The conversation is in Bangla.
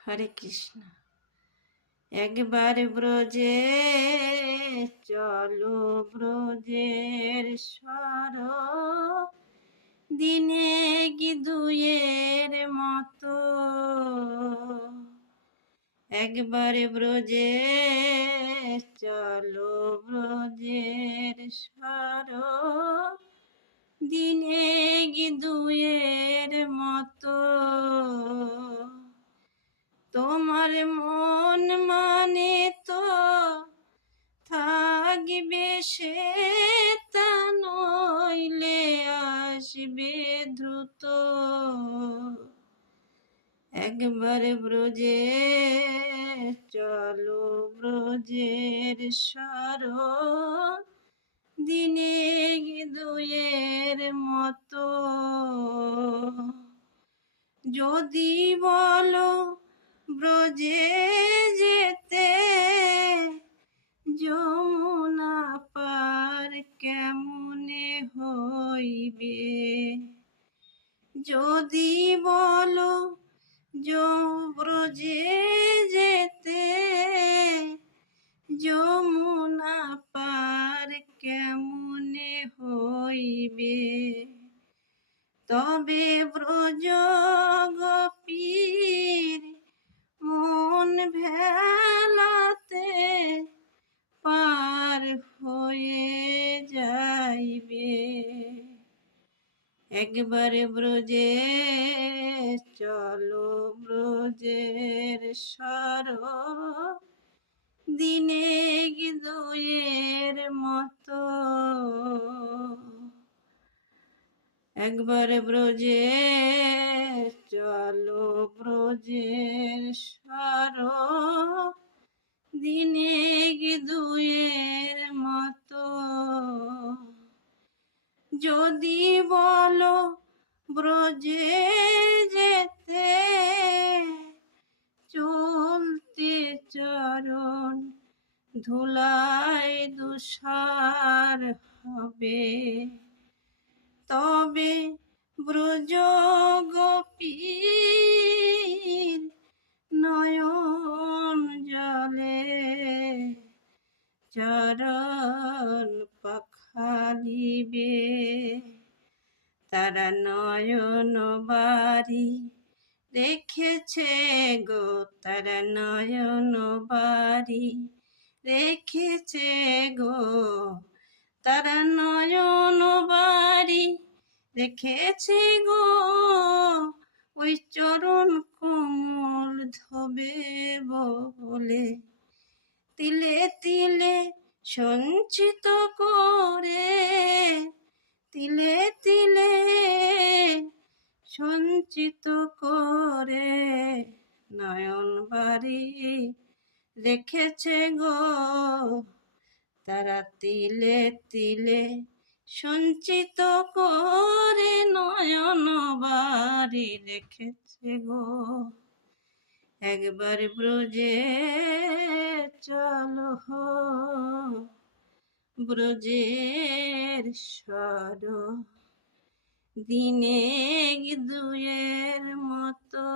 হরে কৃষ্ণ। একবার ব্রজে চলো, ব্রজের সর দিনে কি দুয়ের মতো। একবার ব্রজে চলো, ব্রজের সর দিনে কি দুয়ের মতো। তোমার মন মানে তো থাকবে সে, তা নইলে আসবে দ্রুত। একবার ব্রজে চলো, ব্রজের সর দিনে দুয়ের মতো। যদি বলো ব্রজে যেতে, যমুনা পার কেমনে হইবে। যদি বলো ব্রজে যেতে, যমুনা পার কেমনে হইবে। তবে ব্রজ গোপীর মন ভেলাতে পার হয়ে যাইবে। একবার ব্রজে চলো, ব্রজের সর দিনে দুয়ের মতো। একবার ব্রজে চলো, ব্রজের সর দিনে দুয়ের মতো। যদি বলো ব্রজে যেতে, চলতে চরণ ধুলায় দুসার হবে। তবে ব্রজ গোপীর নয়ন জলে চরণ পাখালিবে। তারা নয়ন বাড়ি রেখেছে গো, তারা নয়ন বাড়ি রেখেছে গো, তারা নয়ন বাড়ি রেখেছে গো। ওই চরণ কমল ধবে বলে, তিলে তিলে সঞ্চিত করে, তিলে তিলে সঞ্চিত করে নয়ন বাড়ি রেখেছে গো। তারা তিলে তিলে সঞ্চিত করে নয়ন বাড়ি রেখেছে গো। একবার ব্রজে চলো, ব্রজের সর দিনে দুয়ের মতো।